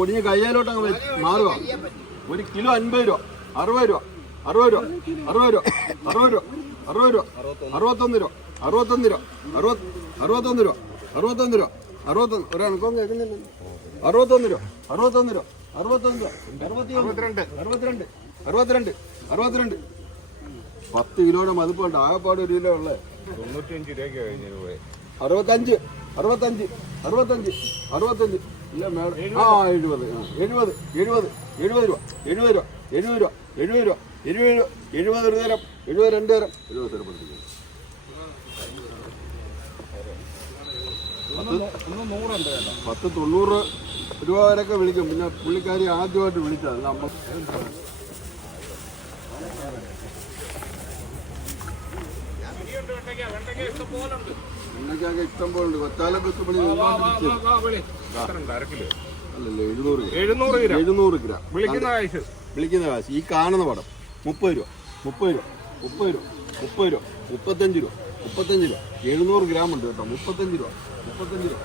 ഒടിഞ്ഞ് കയ്യിലോട്ട് അങ്ങ് മാറുക. 1 കിലോ 50 രൂപ, 60 രൂപ, 60 രൂപ, 60 രൂപ, 60 രൂപ, 60 രൂപ, 61 രൂപ, 61 രൂപ, 61 രൂപ, 61 രൂപ, 61 ഒരാൾക്കും കേൾക്കുന്നില്ല. 61 രൂപ, 61 രൂപ, 61 രൂപ, 62, 62, 62, 62. 10 കിലോയുടെ മതിപ്പുണ്ട്. ആകെപ്പാട് 1 കിലോ ഉള്ളത് 95 രൂപയ്ക്ക് കഴിഞ്ഞ രൂപ. 65, 65, 65, 65. ഇല്ല മേഡം. 70, 70, 70, 70 രൂപ, 70 രൂപ, 70 രൂപ, 70 രൂപ, 70 രൂപ, 70 ഒരു തരം, 70 2 തരം, 70 തരം പഠിപ്പിക്കും. 10 90 രൂപ വരെയൊക്കെ വിളിക്കും. പിന്നെ പുള്ളിക്കാരി ആദ്യമായിട്ട് വിളിച്ചത് നമ്മൾ വെണ്ടയ്ക്കൊക്കെ ഇഷ്ടം പോലുണ്ട്. കൊച്ചാലൊക്കെ ഇഷ്ടപ്പെടി അല്ലല്ലോ 700 ഗ്രാം വിളിക്കുന്ന കാശ്. ഈ കാണുന്ന പടം 30 രൂപ, 30 രൂപ, 30 രൂപ, 30 രൂപ, 35 രൂപ, 35 രൂപ. 700 ഗ്രാം ഉണ്ട് കേട്ടോ. 35 രൂപ, 35 രൂപ,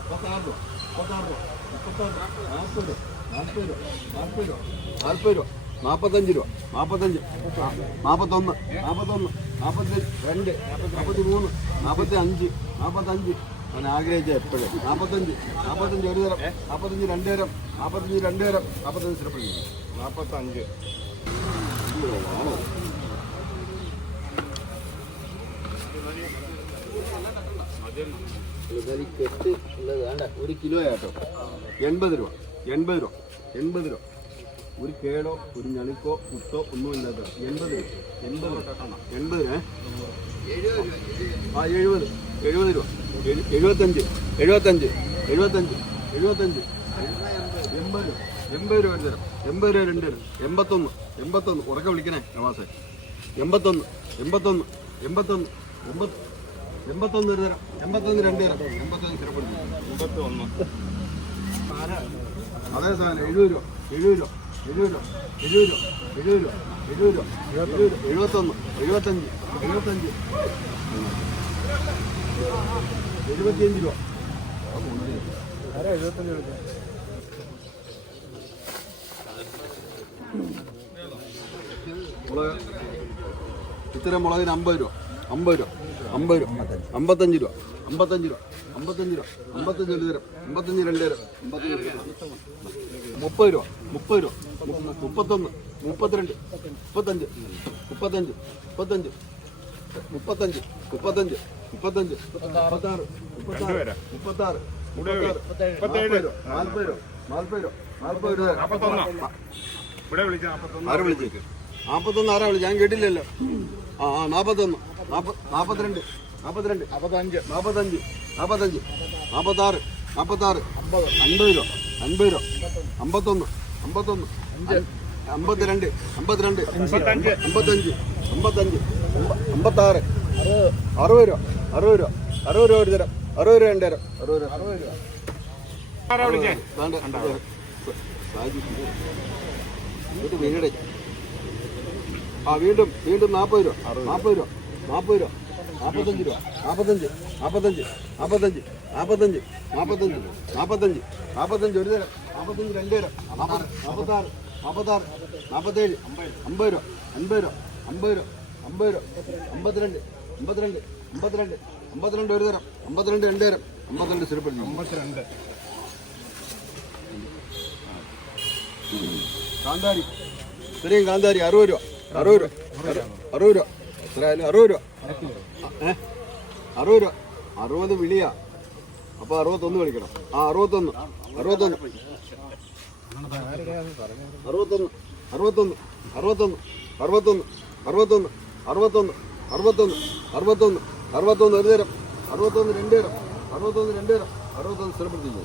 36 രൂപ, 36 രൂപ, 36 രൂപ, 40 രൂപ, 40 രൂപ, 40 രൂപ, 40 രൂപ, 45 രൂപ, 45, 41, 41, 42, 43, 45, 45. ഞാൻ ആഗ്രഹിച്ച എപ്പോഴും 45, 45 ഒരു തരം, 45 2 തരം, 45 2 തരം, 45 സ്ഥിരപ്പെടുന്നു. 45 കെട്ട് ഉള്ളത് വേണ്ട. 1 കിലോ ആട്ടോ 80 രൂപ, 80 രൂപ, 80 രൂപ. ഒരു കേടോ ഒരു ഞണിക്കോ മുട്ടോ ഒന്നും ഇല്ലാത്ത 80 രൂപ, 80 രൂപ, 80 രൂപ. 70, 70 രൂപ, 75, 75, 75, 75, 80 രൂപ, 80 രൂപ ഒരു തരം, 80 രൂപ 2 തരം, 81, 81. ഉറക്കെ വിളിക്കണേ നവാസേ. 81, 81, 81, 81 ഒരു തരം, 81 2 തരം, 81 സ്ഥിരപ്പെടുന്നു. 81 അതേ സാധനം 70 രൂപ, 70 രൂപ, 70 രൂപ, 70 രൂപ, 70 രൂപ, 70 രൂപ, 71, 75, 75, 75 രൂപ. മുളക് ഇത്തരം മുളകിന് 50 രൂപ, 50 രൂപ, 50 രൂപ, 55 രൂപ, 55 രൂപ, 55 രൂപ, 55 ഒരു തരം, 55 2 തരം, 55 രൂപ. 30 രൂപ, 30 രൂപ, 31, 32, 35, 35, 35, 35, 35, 35, 36, 36, 36, 40 രൂപ, 40 രൂപ, 40 രൂപ, 40 രൂപ. ഇവിടെ വിളിച്ച 41 ആരും വിളിച്ചേക്ക്. 41 ആരാ വിളിച്ചു? ഞാൻ കേട്ടില്ലല്ലോ. 41, 42, 42, 45, 45, 46, 46, 50 രൂപ, 50 രൂപ, 51, 51, 52, 52, 55, 55, 56, 60 രൂപ, 60 രൂപ, 60 രൂപ ഒരു തരം, 60 രൂപ 2 തരം, 60 രൂപ. വീട് വീണ്ടും വീണ്ടും 40 രൂപ, 40 രൂപ, 40 രൂപ, 45 രൂപ, 45, 45, 45, 45, 45, 45, 45 ഒരു തരം, 45 2 തരം, 46, 46, 47, 50 രൂപ, 50 രൂപ, 50 രൂപ, 50 രൂപ, 52, 52, 52, 52 ഒരു തരം, 52 2 തരം, 52 സ്ഥിരപ്പെടുന്നു. 52 കാന്താരി ഇത്രയും കാന്താരി 60 രൂപ, 60 രൂപ, 60 രൂപ, എത്രയായാലും 60 രൂപ, 60 രൂപ, 60 വിളിയാ. അപ്പോൾ 61 വിളിക്കണം. 61, 61, 61, 61, 61, 61, 61, 61, 61, 61, 61 ഒരു തരം, 61 2 തരം, 61 2 തരം, 61 സ്ഥിരപ്പെടുത്തിക്കുന്നു.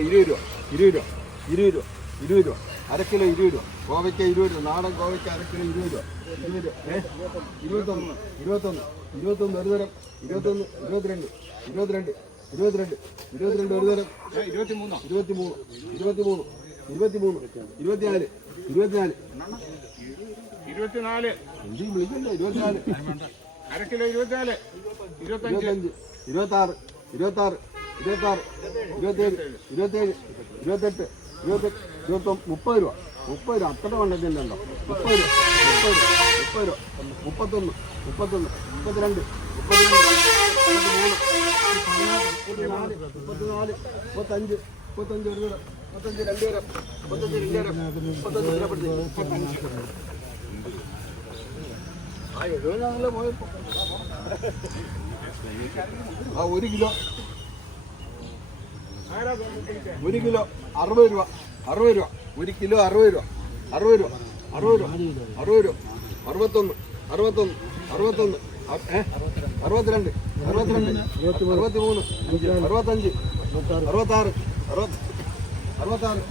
20 രൂപ, 20 രൂപ, 20 രൂപ, 20 രൂപ, അര കിലോ 20 രൂപ, കോവയ്ക്ക 20 രൂപ, നാടൻ കോവയ്ക്ക അര കിലോ 20 രൂപ, 20 രൂപ, 21, 21, 21 ഒരു തരം, 21, 22, 22, 22, 22 ഒരു തരം, 23, 23, 23, 23, 24, 24. 24. എന്ത് വിളിക്കണ്ടേ? 24, അര കിലോ 24, 25, 26, 26, 26, 27, 27, 28, 28, 30 രൂപ. 30 രൂപ അത്ര കൊണ്ടൊക്കെ ഉണ്ടോ? 30 രൂപ, 30 രൂപ, 30 രൂപ, 31, 32, 33, 34, 34, 35, 35 ഒരു തരം, 35 രണ്ട് തരം, 35 രണ്ട് തരം, 35 രൂപപ്പെടുത്തി. ആ 70 പോയപ്പോ ആ 1 കിലോ 1 കിലോ 60 രൂപ, 60 രൂപ, 1 കിലോ 60 രൂപ, 60 രൂപ, 60 രൂപ, 60 രൂപ, 61, 61, 61, 62, 62, 63, 65, 66, 66, 70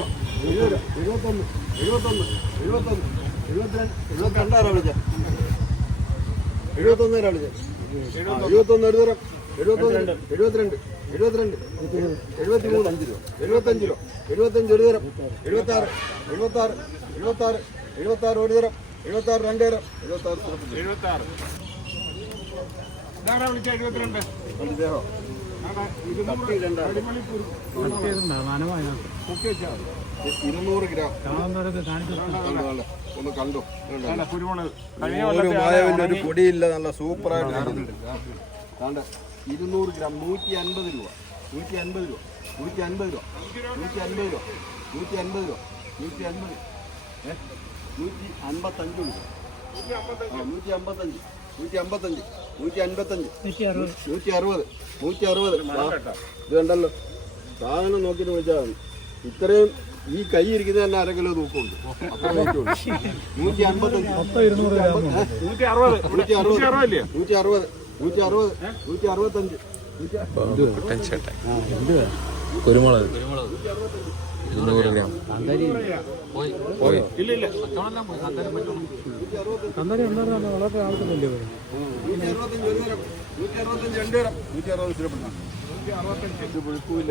രൂപ, 70 രൂപ, 71, 71, 71, 72, 72 വിളിച്ച 71 വിളിച്ച 71 ഒരു തരം, 71, 72, 72, 73, 75 രൂപ, 75 ഒരു തരം, 76, 76, 76, 76 ഒരു തരം, 76 രണ്ട് തരം, 76. 76. ഇതാരാ വിളിച്ച 72? ഇദ്ദേഹം അടിപൊളി 200 ഗ്രാം ഒന്ന് കണ്ടു. കുരുമുളക്. ഒരു മായവിന്റെ ഒരു പൊടിയില്ല, നല്ല സൂപ്പറായിട്ട് 200 ഗ്രാം 150 രൂപ, 150 രൂപ, 150 രൂപ, 150 രൂപ, 150 രൂപ, 150, 155 രൂപ, 155, 155, 155, 160, 160. ഇത് കണ്ടല്ലോ, സാധനം നോക്കിയിട്ട് വിളിച്ചാൽ മതി. ഇത്രയും ഈ കൈ ഇരിക്കുന്നത് തന്നെ 1/2 കിലോ തൂക്കമുണ്ട്. അത്ര വെയിറ്റുണ്ട്. 155, 160, 160, 160, 165, കുരുമുളക് 200 ഗ്രാം പോയി. ഇല്ല 165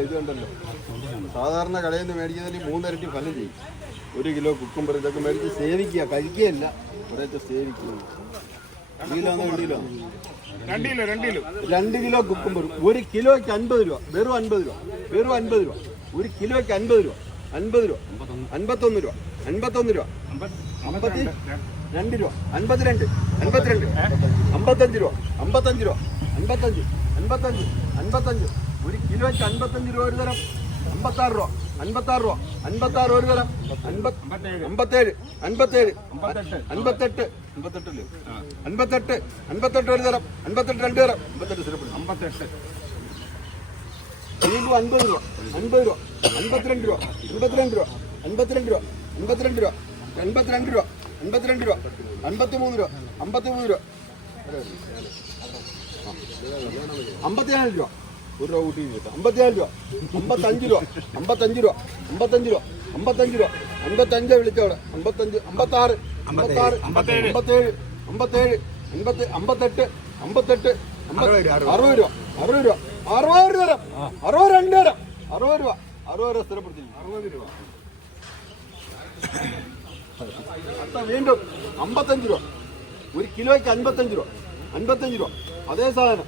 ഇത് കണ്ടല്ലോ. സാധാരണ കടയിൽ നിന്ന് മേടിക്കുന്നതിൽ 3 ഇരട്ടി ഫലം ചെയ്യും. 1 കിലോ കുക്കുംബർ ഇതൊക്കെ മേടിച്ച് സേവിക്കുക, കഴിക്കുകയല്ല, ഒരേറ്റ സേവിക്കുക. 2 കിലോ കുക്കുംബർ 1 കിലോയ്ക്ക് 50 രൂപ, വെറും 50 രൂപ, വെറും 50 രൂപ, 1 കിലോയ്ക്ക് 50 രൂപ, 50 രൂപ, 51 രൂപ, 51 രൂപ, 52 രൂപ, 52, 52, 55 രൂപ, 55 രൂപ, 55, 55, 55, 1 കിലോയ്ക്ക് 55 രൂപ ഒരു തരം, 56 രൂപ, 56 രൂപ, 56 ഒരു തരം, 57, 57, 58, 58, 58, 58 ഒരു തരം, 58 രണ്ട് തരം, 58 സ്ഥിരപ്പെടും, 58. വീണ്ടും 50 രൂപ, 50 രൂപ, 52 രൂപ, 52 രൂപ, 52 രൂപ, 52 രൂപ, 82 രൂപ, 82 രൂപ, 53 രൂപ, 53 രൂപ, 54 രൂപ, 1 രൂപ കൂട്ടി 54 രൂപ, 55 രൂപ, 55 രൂപ, 55 രൂപ, 55 രൂപ, 55 വിളിച്ചവിടെ, 55, 56, 56, 57, 57, 58, 58, 60 രൂപ, 60 രൂപ, 60 തരം, 62 തരം, 60 രൂപ, 60 രൂപ സ്ഥിരപ്പെടുത്തി, 60 രൂപ. അടുത്ത വീണ്ടും 55 രൂപ, 1 കിലോയ്ക്ക് 55 രൂപ, 55 രൂപ, അതേ സാധനം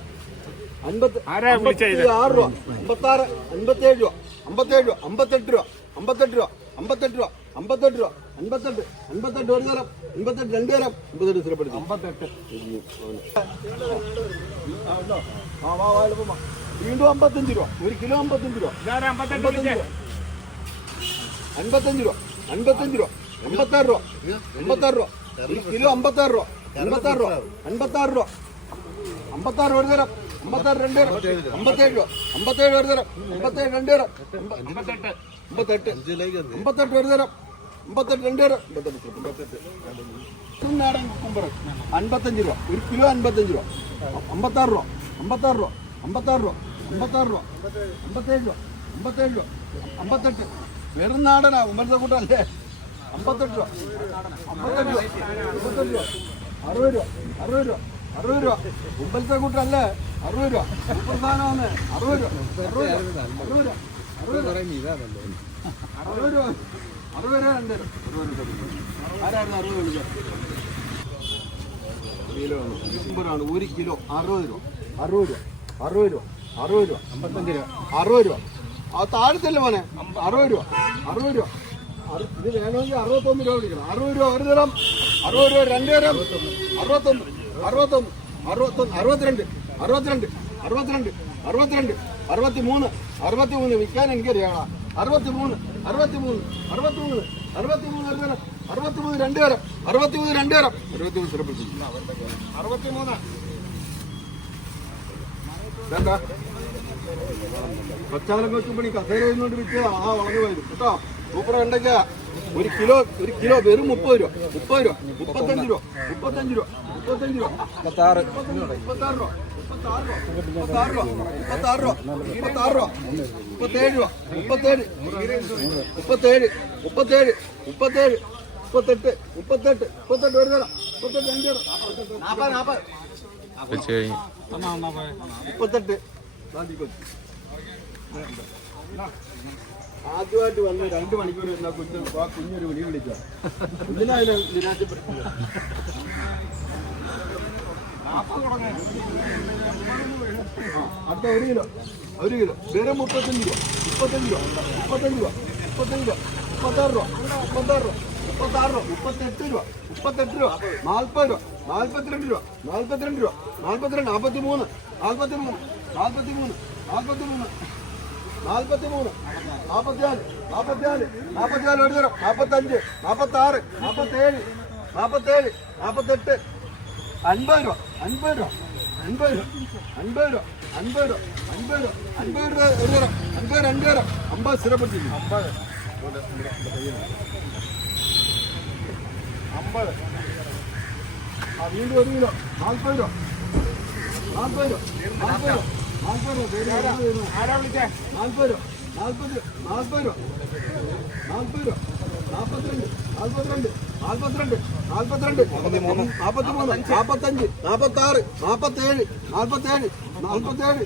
56 രൂപ, 56, 57 രൂപ, 57 രൂപ, 58 രൂപ, 58 രൂപ, 58 രൂപ, 58 രൂപ, 58, 58 ഒരു തരം, 58 രണ്ട് തരം, 58 സ്ഥിരപ്പെടുത്തി, 58. വീണ്ടും 55 രൂപ, 1 കിലോ 55 രൂപ, 55 രൂപ, 55 രൂപ, 56 രൂപ, 56 രൂപ, 1 കിലോ 56 രൂപ, 56 രൂപ, 56 രൂപ, 56 ഒരു തരം, 56 രണ്ട് തരം, 57 രൂപ, 57 ഒരു തരം, 57 രണ്ട് തരം, 58, 58 ഒരു തരം, 58 രണ്ട് തരം, 58. നാടൻ കുക്കുംബർ 55 രൂപ, 1 കിലോ 55 രൂപ, 56 രൂപ, 56 രൂപ, 56 രൂപ, 56 രൂപ, 57 രൂപ, 57 രൂപ, 58, വെറും നാടനാ, ഉമ്മരത്തെ കൂട്ടല്ലേ, 58 രൂപ, 58 രൂപ, 58 രൂപ, 60 രൂപ, 60 രൂപ, 60 രൂപ, ഉമ്പലത്തെ കൂട്ടല്ലേ, 60 രൂപ, സൂപ്പർ സാധനമാണ്, 60 രൂപ, 60 രൂപ, 60 രൂപ, 60 രൂപ. 60 രൂപ 60 രൂപ 2 തരം 60 രൂപ ആരായിരുന്നു 60 വിളിക്കാം കിലോ ഡിസംബറാണ് 1 കിലോ 60 രൂപ 60 രൂപ 60 രൂപ 60 രൂപ 55 രൂപ 60 രൂപ ആ താഴത്തല്ലേ മോനെ 60 രൂപ 60 രൂപ ഇത് വേണമെങ്കിൽ 61 രൂപ വിളിക്കണം 60 രൂപ ഒരു തരം 60 രൂപ 2 തരം 61 62 63 വിൽക്കാൻ എനിക്കറിയാം 63 ഒരു തരം 63 2 തരം 63 സ്ഥിരപ്പെടുത്തി 63 വേണ്ട കൊച്ചാലം കൊച്ചുമ്പണി കസേര വരുന്നോണ്ട് വിൽക്കുക ആ വളഞ്ഞു പോയത് കേട്ടോ സൂപ്പർ വെണ്ടയ്ക്ക 1 കിലോ വെറും 30 രൂപ 30 രൂപ 35 രൂപ 35 രൂപ 36 രൂപ 36 രൂപ 36 രൂപ 37 രൂപ 37 രൂപ 37 37 37 37 38 ഒരു തരം 38 2 തരം 40 വെച്ച് കഴിഞ്ഞ് 38 ആദ്യമായിട്ട് വന്ന് 2 മണിക്കൂർ എന്നാ കുഞ്ഞൊരു വിളി വിളിച്ച ഇതിനായാലും നിരാശപ്പെടുത്തില്ല അടുത്ത 1 കിലോ വെറും 35 രൂപ 36 രൂപ 38 രൂപ 38 രൂപ 40 രൂപ 42 രൂപ 42 രൂപ 43 43 44 ഒരു തരം 45 46 47 48 50 രൂപ 50 രൂപ 50 രൂപ 50 രൂപ 50 രൂപ 50 രൂപ 50 രൂപ ഒരു തരം 50 2 തരം 50 സ്ഥിരപ്പെടുത്തില്ല 50 ആ വീണ്ടും 1 കിലോ 40 രൂപ 40 രൂപ 40 രൂപ 40 രൂപ ആരാ വിളിച്ചേ 40 രൂപ 40 രൂപ 40 രൂപ 42 42 42 43 45 46 47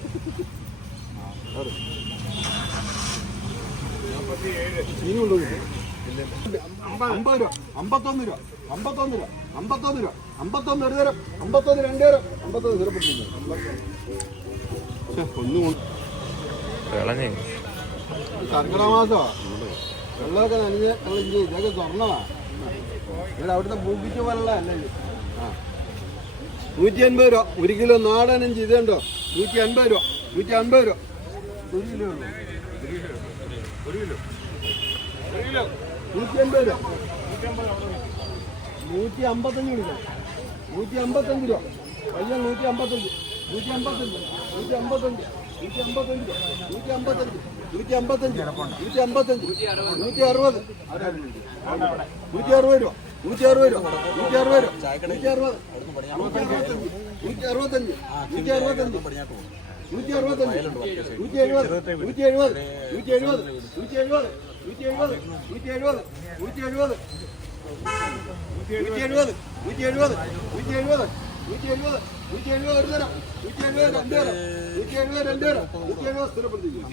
ഇനിയുള്ളൂ 50 രൂപ 51 രൂപ 51 രൂപ 51 രൂപ 51 ഒരു തരം 51 2 തരം 51 സ്ഥിരപ്പെട്ടില്ല ഒന്നും വിളഞ്ഞേ കർക്കിടക മാസമാ വെള്ളമൊക്കെ നനഞ്ഞ് ഇതൊക്കെ സ്വർണ്ണമാ ഇവിടെ അവിടുത്തെ പൂപ്പിച്ച പോലുള്ള അല്ല ഇത് ആ 150 രൂപ 1 കിലോ നാടൻ ഇഞ്ചി ഇത് കണ്ടോ 150 രൂപ 150 രൂപ 1 കിലോ ഉള്ളൂ 150 രൂപ 155 വിളിക്കാം 155 രൂപ പയ്യൻ 155 155 155 155 155 155 155 160 160 രൂപ 160 രൂപ 160 രൂപ 170 സ്ഥിരപ്പെടുത്തിക്കും